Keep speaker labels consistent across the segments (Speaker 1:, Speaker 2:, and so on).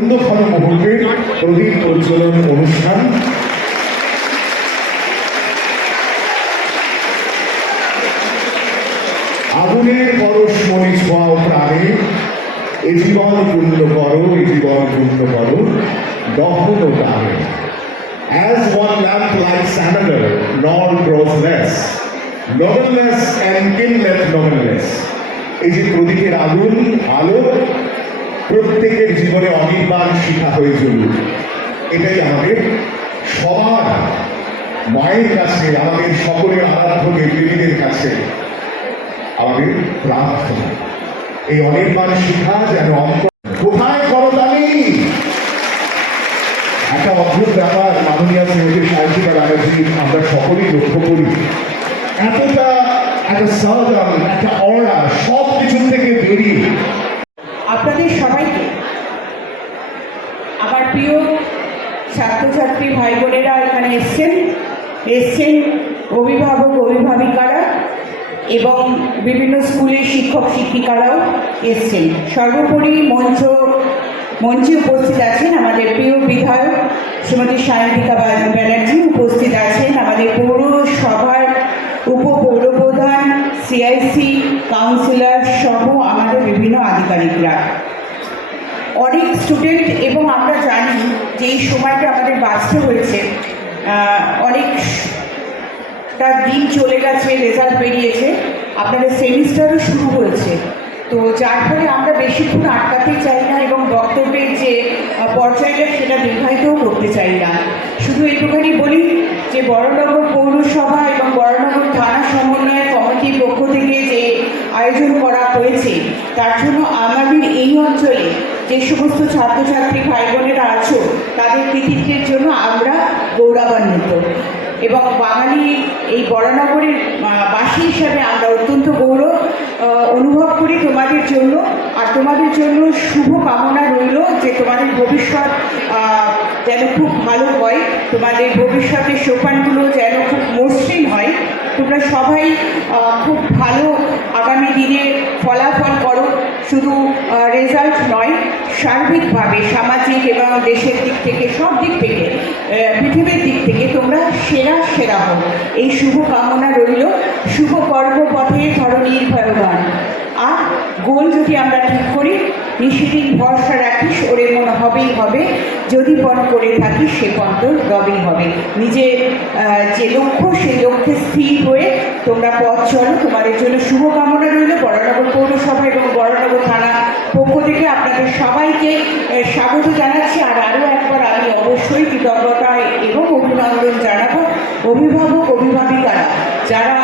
Speaker 1: সুন্দরতম মুহূর্তের প্রদীপ প্রজ্বলন অনুষ্ঠান আগুনের পরশ মনে ছোঁয়াও প্রাণে এ জীবন পূর্ণ করো এ জীবন পূর্ণ করো দহন প্রাণে As one lamp lights another, nor grows less. Nobleness and killeth nobleness. এই যে প্রদীপের আগুন আলো প্রত্যেকের জীবনে অনির্বাণ শিখা হয়ে চলুক। এটাই আমাদের সবার মায়ের কাছে, আমাদের সকলের আরাধ্য দেবীদের কাছে আমাদের প্রার্থনা। এই অনির্বাণ শিখা যেন অন্ত কোথায় করতালি একটা অদ্ভুত ব্যাপার, মাননীয় শ্রীমতী সাহিত্যিকা ব্যানার্জি আমরা সকলেই লক্ষ্য করি। এতটা একটা সাধারণ, একটা অরা সব কিছু থেকে বেরিয়ে
Speaker 2: আপনাদের সবাইকে। আমার প্রিয় ছাত্রছাত্রী ভাই বোনেরা এখানে এসছেন। এসছেন অভিভাবক, অভিভাবিকারা এবং বিভিন্ন স্কুলের শিক্ষক, শিক্ষিকারাও এসছেন। সর্বোপরি মঞ্চ, মঞ্চে উপস্থিত আছেন আমাদের প্রিয় বিধায়ক শ্রীমতী সায়ন্তিকা ব্যানার্জি, উপস্থিত আছেন আমাদের পৌরসভার উপপৌরপ্রধান, সিআইসি কাউন্সিলর সহ আমাদের বিভিন্ন আধিকারিকরা। অনেক স্টুডেন্ট এবং আমরা জানি যে এই সময়টা আমাদের বাঁচতে হয়েছে। অনেক তার দিন চলে গেছে রেজাল্ট বেরিয়েছে। আপনাদের সেমিস্টারও শুরু হয়েছে। তো যার ফলে আমরা বেশিক্ষণ আটকাতে চাই না এবং বক্তব্যের যে পর্যায়টা সেটা দীর্ঘায়িতও করতে চাই না। শুধু এইটুখানি বলি যে বড়নগর পৌরসভা এবং বড়নগর থানা সমন্বয় কমিটির পক্ষ থেকে যে আয়োজন করা হয়েছে, তার জন্য আমাদের এই অঞ্চলে যে সমস্ত ছাত্রছাত্রী ভাই বোনেরা আছো তাদের কৃতিত্বের জন্য আমরা গৌরবান্বিত। এবং বাঙালি এই বড়নগরের আহ, বাসী হিসাবে আমরা অত্যন্ত গৌরব অনুভব করি তোমাদের জন্য। আর তোমাদের জন্য শুভ কামনা রইল যে তোমাদের ভবিষ্যৎ যেন খুব ভালো হয়। তোমাদের ভবিষ্যতের সোপানগুলো যেন খুব মসৃণ হয়। তোমরা সবাই খুব ভালো আগামী দিনে ফলাফল করো। শুধু রেজাল্ট নয়, সার্বিকভাবে সামাজিক এবং দেশের দিক থেকে সব দিক থেকে পৃথিবীর দিক থেকে তোমরা সেরা সেরা হও। এই শুভ কামনা রইল। শুভ কর্মপথে ধরণীর ভগবান আর গোল যদি আমরা ঠিক করি নিশিদিন ভরসা রাখিস, ওরে মনে হবেই হবে। যদি পণ করে থাকিস, সে পণ তোর রবেই হবে। নিজের যে লক্ষ্য, সেই লক্ষ্যে স্থির হয়ে তোমরা পথ চলো। তোমাদের জন্য শুভকামনা রইল বড়নগর পৌরসভা এবং বড়নগর থানা পক্ষ থেকে আপনাদের সবাইকে স্বাগত জানাচ্ছি। আর আরও একবার আমি অবশ্যই কৃতজ্ঞতা এবং অভিনন্দন জানাব অভিভাবক, অভিভাবিকারা, যারা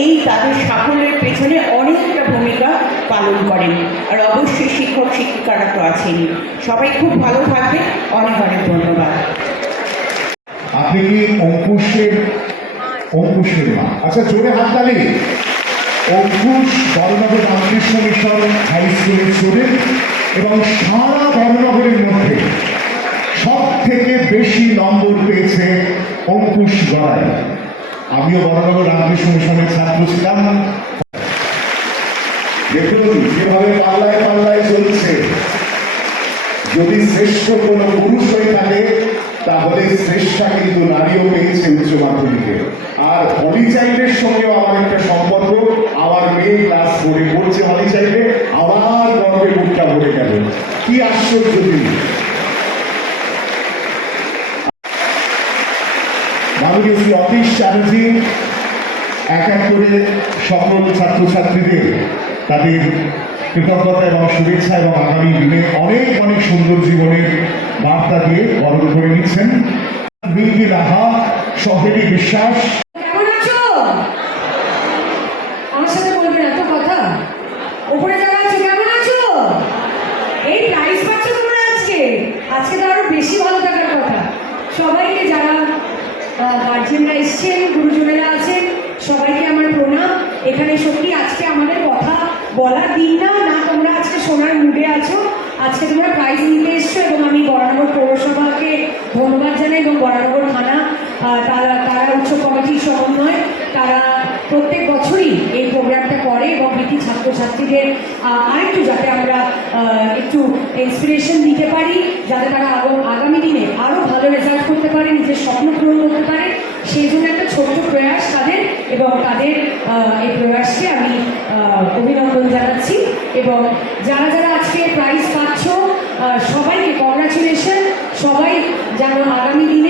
Speaker 2: এই তাদের সাফল্যের পেছনে অনেকটা ভূমিকা পালন করেন। আর অবশ্যই শিক্ষক, শিক্ষিকারা তো আছেনই। সবাই খুব ভালো থাকবে অনেক অনেক ধন্যবাদ।
Speaker 1: আপনি কি অঙ্কুশের অঙ্কুশের মা? আচ্ছা জোরে হাততালি অঙ্কুশ বড়নগর রামকৃষ্ণ মিশন হাই স্কুলের স্টুডেন্ট এবং সারা বড়নগরের মধ্যে সব থেকে বেশি নম্বর পেয়েছে অঙ্কুশ গড়াই আমিও বড়নগর রামকৃষ্ণ মিশনের ছাত্র ছিলাম। দেখুন, যেভাবে পাল্লায় পাল্লায় চলছে। যদি শ্রেষ্ঠ কোনো পুরুষ হয়ে থাকে, তাহলে শ্রেষ্ঠা কিন্তু নারীও পেয়েছে উচ্চ মাধ্যমিকে। আর হলি চাইল্ডের সঙ্গেও আমার একটা সম্পর্ক। আমার মেয়ে ক্লাস ফোরে পড়ছে হলি চাইল্ডে আবার গর্বে মুখটা ভরে গেল। কি আশ্চর্য দিন মাননীয় শ্রী অতীশ চ্যাটার্জি এক এক করে সকল ছাত্রছাত্রীদের তাদের কৃতজ্ঞতা এবং শুভেচ্ছা এবং আগামী দিনে অনেক অনেক সুন্দর জীবনের বার্তা দিয়ে বরণ করে নিচ্ছেন। বিলকি লাহা সহেলি বিশ্বাস।
Speaker 3: আজকে? তো আরও বেশি ভালো থাকার কথা। সবাইকে যারা গার্জেনরা এসছেন গুরুজনেরা আছেন সবাইকে আমার প্রণাম। এখানে সত্যি আজকে আমাদের কথা বলার দিন না না তোমরা আজকে সোনার মুডে আছো। আজকে তোমরা প্রাইজ নিতে এসছো এবং আমি বরানগর পৌরসভাকে ধন্যবাদ জানাই এবং বরানগর থানা তারা তারা উচ্চ কমিটির সমন্বয়, তারা প্রত্যেক বছরই এই প্রোগ্রামটা করে এবং কৃতি ছাত্রছাত্রীদের আরেকটু যাতে আমরা একটু ইন্সপিরেশন দিতে পারি, যাতে তারা আগ- আগামী দিনে আরও ভালো রেজাল্ট করতে পারে, নিজের স্বপ্ন পূরণ করতে পারে, সেই জন্য একটা ছোট্ট প্রয়াস তাদের এবং তাদের এই প্রয়াসকে আমি অভিনন্দন জানাচ্ছি এবং যারা যারা আজকে প্রাইজ পাচ্ছ সবাইকে কংগ্রাচুলেশন সবাই যেন আগামী দিনে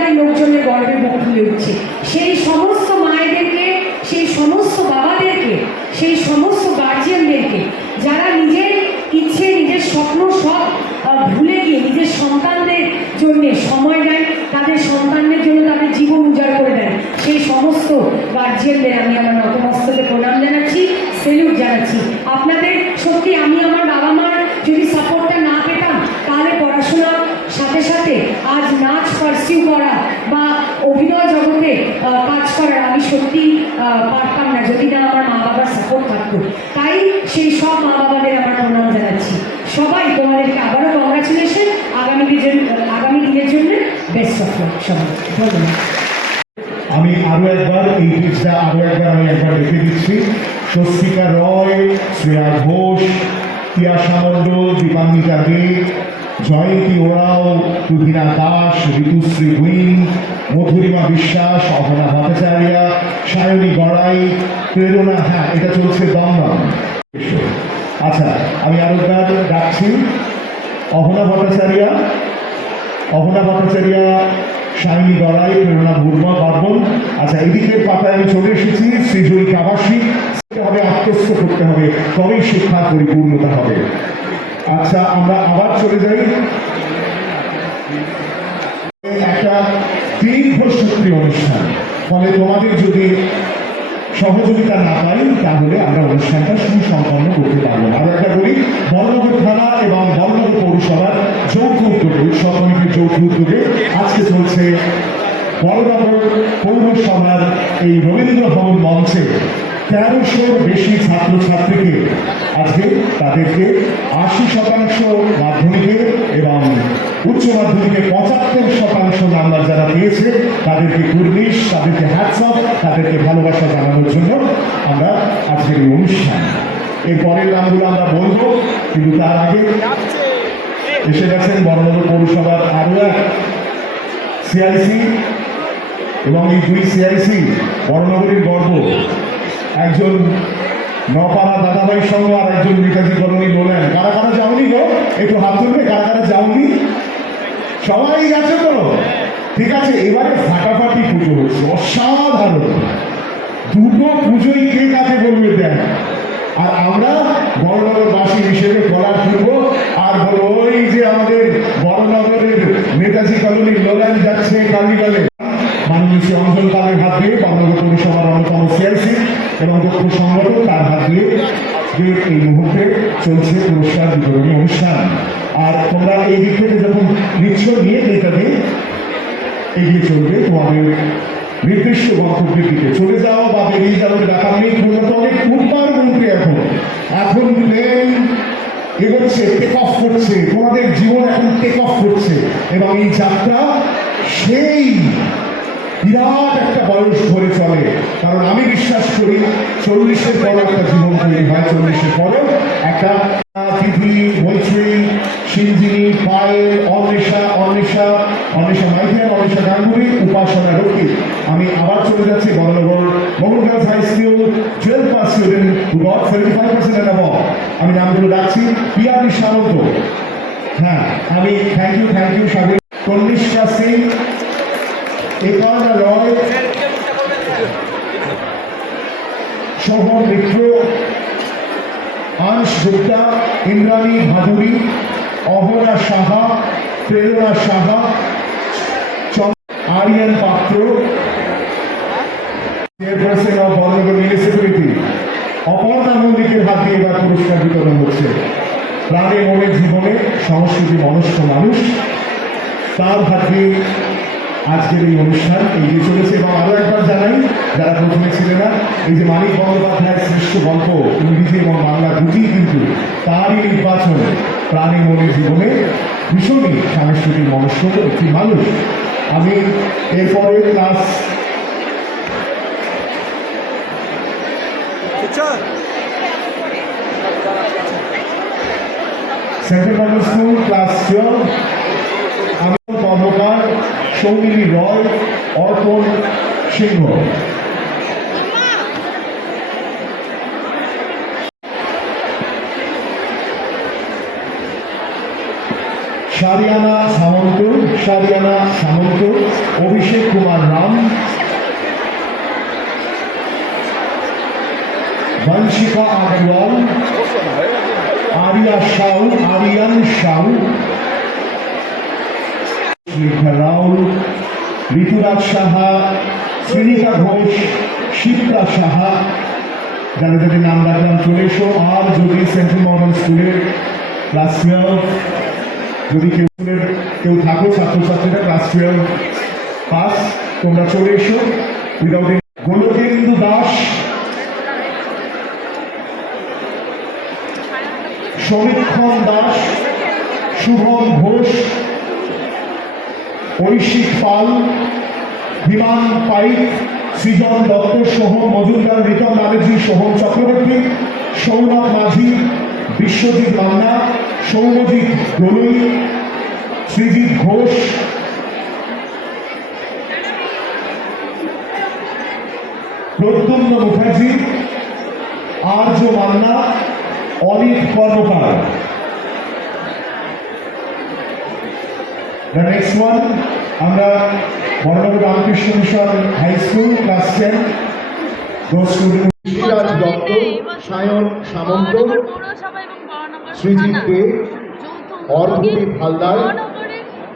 Speaker 3: পরিবারের লোকজনের গর্বে মুখ ফুলে উঠছে। সেই সমস্ত মায়েদেরকে, সেই সমস্ত বাবাদেরকে, সেই সমস্ত গার্জিয়ানদেরকে যারা নিজের ইচ্ছে, নিজের স্বপ্ন সব ভুলে গিয়ে নিজের সন্তানদের জন্য সময় দেয় তাদের সন্তানদের জন্য তাদের জীবন উজাড় করে দেয়। সেই সমস্ত গার্জিয়ানদের আমি আমার নতমস্তকে প্রণাম জানাচ্ছি সেলুট জানাচ্ছি। আপনাদের সত্যি আমি আমার সেই সব মা বাবাদের আমার প্রণাম জানাচ্ছি। সবাই তোমাদেরকে আবারও কংগ্রাচুলেশন আগামী দিনের আগামী দিনের জন্য বেস্ট অফ লাক সবাই। ধন্যবাদ।
Speaker 1: আমি আরও একবার এই পিচটা আরও একবার আমি একবার রেখে দিচ্ছি। স্বস্তিকা রয় শ্রেয়া ঘোষ, তিয়াশা মণ্ডল, দীপান্বিতা দে, জয়ন্তী ওরাও তুহিনা দাস, ঋতুশ্রী ভুইন মধুরিমা বিশ্বাস অহনা ভট্টাচার্য, সায়নী গড়াই, প্রেরণা হ্যাঁ এটা চলছে দমদম। আচ্ছা আমি আরও ডাকছি। অহনা ভট্টাচার্য অহনা ভট্টাচার্য, শাইনি গড়াই, প্রেরণা ভুর্মা বর্মন আচ্ছা এদিকে পাতায় আমি চলে এসেছি সৃজনী আবাসিক হবে আত্মস্থ করতে হবে, তবেই শিক্ষার পরিপূর্ণতা হবে। আচ্ছা আমরা আবার চলে যাই। একটা দীর্ঘসূত্রী অনুষ্ঠান। ফলে তোমাদের যদি সহযোগিতা না পাই, তাহলে আমরা অনুষ্ঠানটা সুসম্পন্ন করতে পারব আর একটা বলি বর্ণনগর থানা এবং বর্ণনগর পৌরসভার যৌথ উদ্যোগে, উৎসব কমিটির যৌথ উদ্যোগে আজকে চলছে বড়নগর পৌরসভার এই রবীন্দ্র ভবন মঞ্চে তেরোশোর বেশি ছাত্রছাত্রীকে আজকে তাদেরকে আশি শতাংশ মাধ্যমিকে এবং উচ্চ মাধ্যমিকে পঁচাত্তর শতাংশ নাম্বার যারা পেয়েছে, তাদেরকে কুর্নিশ, তাদেরকে হ্যাটসঅপ তাদেরকে ভালোবাসা জানানোর জন্য আমরা আজকের এই অনুষ্ঠান। এর পরের নামগুলো আমরা বলব, কিন্তু তার আগে এসে গেছেন বড়নগর পৌরসভার আরও এক সিআইসি এবং এই দুই সিআইসি বড়নগরীর গর্ব। একজন নপাড়া দাদাভাইয়ের সঙ্গে আর একজন নেতাজি কলোনি বলেন কারা কারা যাওনি গো? একটু হাত তুলবে কারা কারা যাওনি? সবাই গেছে তো? ঠিক আছে, এবারে ফাটাফাটি পুজো হচ্ছে, অসাধারণ। দুটো পুজোই কে কাকে বলবে দেন আর আমরা বড়নগরবাসী হিসেবে গলা তুলবো আর বলব ওই যে আমাদের বড়নগরের নেতাজি কলোনির লোলান যাচ্ছে কার্নিভালে। মাননীয় অঞ্চল পালের হাত দিয়ে বড়নগর পৌরসভার অন্যতম সিআইসি এবং দক্ষ সংগঠন তার হাত দিয়ে যে এই মুহূর্তে চলছে পুরস্কার বিতরণী অনুষ্ঠান। আর তোমরা এই দিক থেকে যখন নিচ্ছ নিয়ে এটাকে এগিয়ে চলবে তোমাদের নির্দিষ্ট গন্তব্যের দিকে। চলে যাও বা বেরিয়ে যাও ব্যাপার নেই। তোমরা তো অনেক উৎপার মন্ত্রী এখন। এখন প্লেন এগোচ্ছে টেক অফ করছে। তোমাদের জীবন এখন টেক অফ করছে। এবং এই যাত্রা সেই বিরাট একটা বয়স ধরে চলে। কারণ আমি বিশ্বাস করি চল্লিশের পর একটা জীবন তৈরি হয়, চল্লিশের পরেও একটা তিথি মৈত্রী সিঞ্জিনী পায়েল অন্বেষা অন্বেষা অন্বেষা অন্বেষা গাঙ্গুলি, উপাসনা রক্ষী আমি আবার চলে যাচ্ছি Baranagar Mohan girls high school twelve pass student got seventy five percent আমি নামগুলো ডাকছি পিয়ারি সামন্ত। হ্যাঁ আমি thank you thank you Sagar Kanishka Singh Ekana Roy Shovan Mitra Ansh Gupta, Indrani Bhaduri Ahana Saha, Prerna Saha Aryan পাত্র of municipality Aparna হাত এবার পুরস্কার বিতরণ হচ্ছে। প্রাণে মনে জীবনে, সংস্কৃতি মনস্ক মানুষ। তার ভাগ্যে আজকের এই অনুষ্ঠান এগিয়ে চলেছে এবং আরও একবার জানাই যারা প্রথমে ছিলেন না এই যে মানিক বন্দ্যোপাধ্যায়ের শ্রেষ্ঠ গল্প ইংরেজি এবং বাংলা দুটি কিন্তু তারই নির্বাচন প্রাণে মনে জীবনে ভীষণই সাংস্কৃতিক মনস্ক একটি মানুষ। আমি এরপরে class central school class twelve Soumini Roy, Arpan Singha. Sariana Samanta Sariana Samanta, Abhishek Kumar Ram. Banshika Agarwal, Arya Shaw, Aryan Shaw. Rekha Raul, Rituraj Saha, Srinika Ghosh, Shipra Saha. যাদের যাদের নাম ডাকলাম চলে এসো। আর যদি সেন্ট্রাল মডার্ন স্কুলের class twelve যদি কেউ কেউ থাকো, ছাত্রছাত্রীরা ক্লাস টুয়েলভ পাস তোমরা চলে এসো। Without Golokendu Das. Samikshan Das, Shubham Ghosh ঐশিক Pal, Biman Paik, Srijan Dutta Soham Majumdar Ritam Banerjee Soham Chakraborty, Sourav Majhi, Biswajit Manna Soumojit Dolui Srijit Ghosh. Pradyumna Mukherjee, Arya Manna, Anit Karmakar. The next one, আমরা Baranagar Ramakrishna Mission high school class ten Rishiraj Dutta Sayan Samanta Srijit De Ardhadip Haldar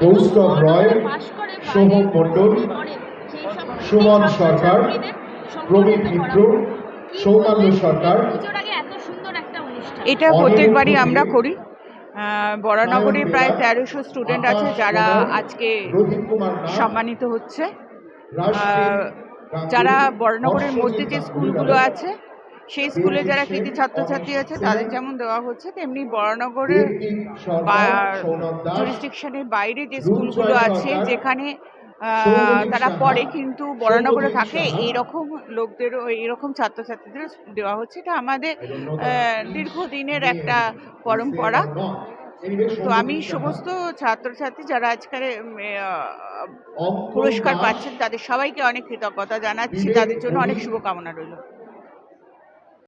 Speaker 1: Kaustav Roy Soham Mondal Suman Sarkar Prabin Mitra Soumanya Sarkar.
Speaker 2: এটা প্রত্যেকবারই আমরা করি। আহ, বরানগরে প্রায় তেরোশো student আছে যারা আজকে সম্মানিত হচ্ছে। যারা বরানগরের মধ্যে যে স্কুলগুলো আছে সেই স্কুলে যারা কৃতি ছাত্রছাত্রী আছে তাদের যেমন দেওয়া হচ্ছে তেমনি বরানগরের জুরিস্টিকশনের বাইরে যে স্কুলগুলো আছে যেখানে তারা পড়ে কিন্তু বরানগরে থাকে। এইরকম লোকদেরও এইরকম ছাত্রছাত্রীদের দেওয়া হচ্ছে। এটা আমাদের আহ, দীর্ঘদিনের একটা পরম্পরা। তো আমি সমস্ত ছাত্রছাত্রী যারা আজকাল পুরস্কার পাচ্ছেন তাদের সবাইকে অনেক কৃতজ্ঞতা জানাচ্ছি। তাদের জন্য অনেক শুভকামনা রইল।